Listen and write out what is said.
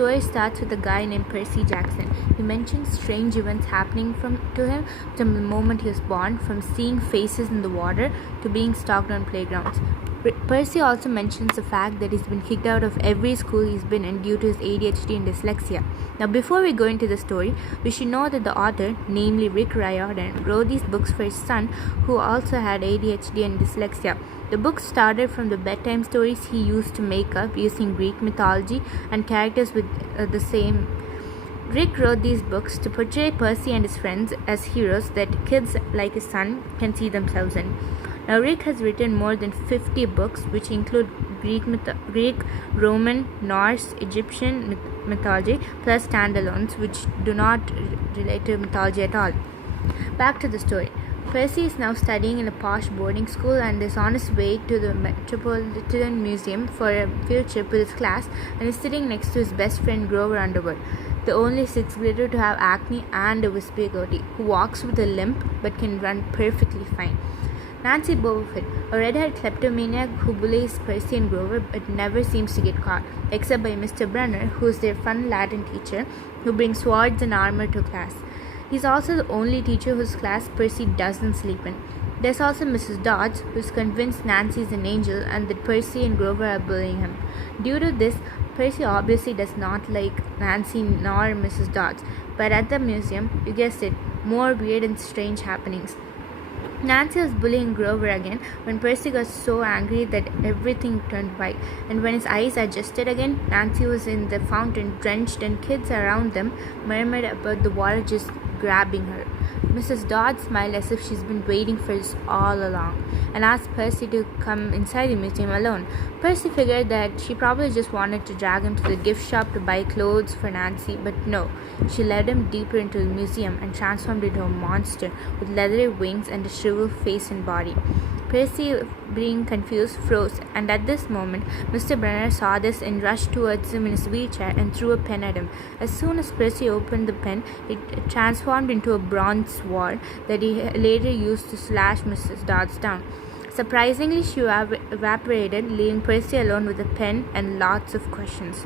story starts with a guy named Percy Jackson. He mentions strange events happening to him from the moment he was born, from seeing faces in the water to being stalked on playgrounds. Percy also mentions the fact that he's been kicked out of every school he's been in due to his ADHD and dyslexia. Now, before we go into the story, we should know that the author, namely Rick Riordan, wrote these books for his son, who also had ADHD and dyslexia. The book started from the bedtime stories he used to make up using Greek mythology and characters with the same. Rick wrote these books to portray Percy and his friends as heroes that kids like his son can see themselves in. Now, Rick has written more than 50 books, which include Greek, Roman, Norse, Egyptian mythology, plus standalones, which do not relate to mythology at all. Back to the story. Percy is now studying in a posh boarding school and is on his way to the Metropolitan Museum for a field trip with his class, and is sitting next to his best friend Grover Underwood, the only sixth grader to have acne and a wispy goatee, who walks with a limp but can run perfectly fine. Nancy Boverfit, a red-haired kleptomaniac who bullies Percy and Grover but never seems to get caught, except by Mr. Brunner, who is their fun Latin teacher who brings swords and armor to class. He's also the only teacher whose class Percy doesn't sleep in. There's also Mrs. Dodds, who's convinced Nancy is an angel and that Percy and Grover are bullying him. Due to this, Percy obviously does not like Nancy nor Mrs. Dodds, but at the museum, you guessed it, more weird and strange happenings. Nancy was bullying Grover again when Percy got so angry that everything turned white, and when his eyes adjusted again, Nancy was in the fountain drenched and kids around them murmured about the water just grabbing her. Mrs. Dodd smiled as if she's been waiting for this all along and asked Percy to come inside the museum alone. Percy figured that she probably just wanted to drag him to the gift shop to buy clothes for Nancy, but no. She led him deeper into the museum and transformed into a monster with leathery wings and a shriveled face and body. Percy, being confused, froze, and at this moment, Mr. Brenner saw this and rushed towards him in his wheelchair and threw a pen at him. As soon as Percy opened the pen, it transformed into a bronze sword that he later used to slash Mrs. Dodds down. Surprisingly, she evaporated, leaving Percy alone with a pen and lots of questions.